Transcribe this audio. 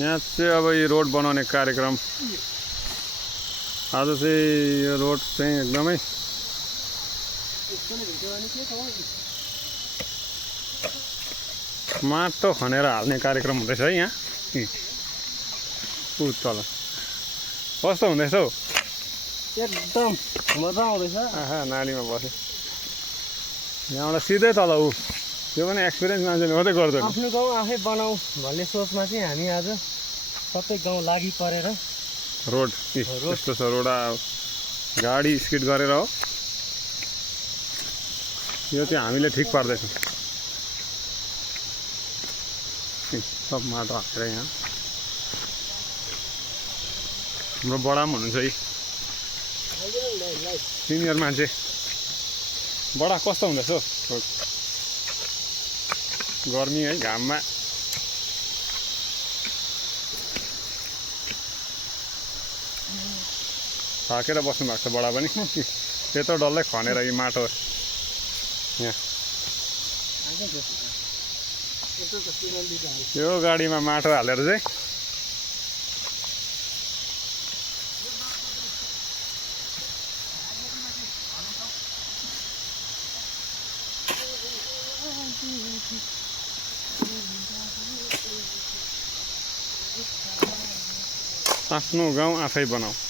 यहाँ चाहिँ अब यो रोड बनाउने कार्यक्रम आज चाहिँ यो रोड चाहिँ एकदमै माटो खनेर हाल्ने कार्यक्रम हुँदैछ है यहाँ तल कस्तो हुँदैछ हौ एकदम मजा आउँदैछ आहा नालीमा बस्यो यहाँबाट सिधै तल ऊ त्यो पनि एक्सपिरियन्स मान्छेले मात्रै गर्दैन आफ्नो गाउँ आफै बनाऊ भन्ने सोचमा चाहिँ हामी आज सबै गाउँ लागि परेर रोड यस्तो छ रोड गाडी स्किड गरेर हो यो चाहिँ हामीले ठिक पार्दैछौँ सब माटो हालेर यहाँ हाम्रो बडा पनि हुनुहुन्छ है सिनियर मान्छे बडा कस्तो हुँदैछ हौ गर्मी है घाममा थाकेर बस्नु भएको छ बडा पनि त्यत्रो डल्लै खनेर यो माटो यहाँ यो गाडीमा माटो हालेर चाहिँ आफ्नो गाउँ आफै बनाऊ।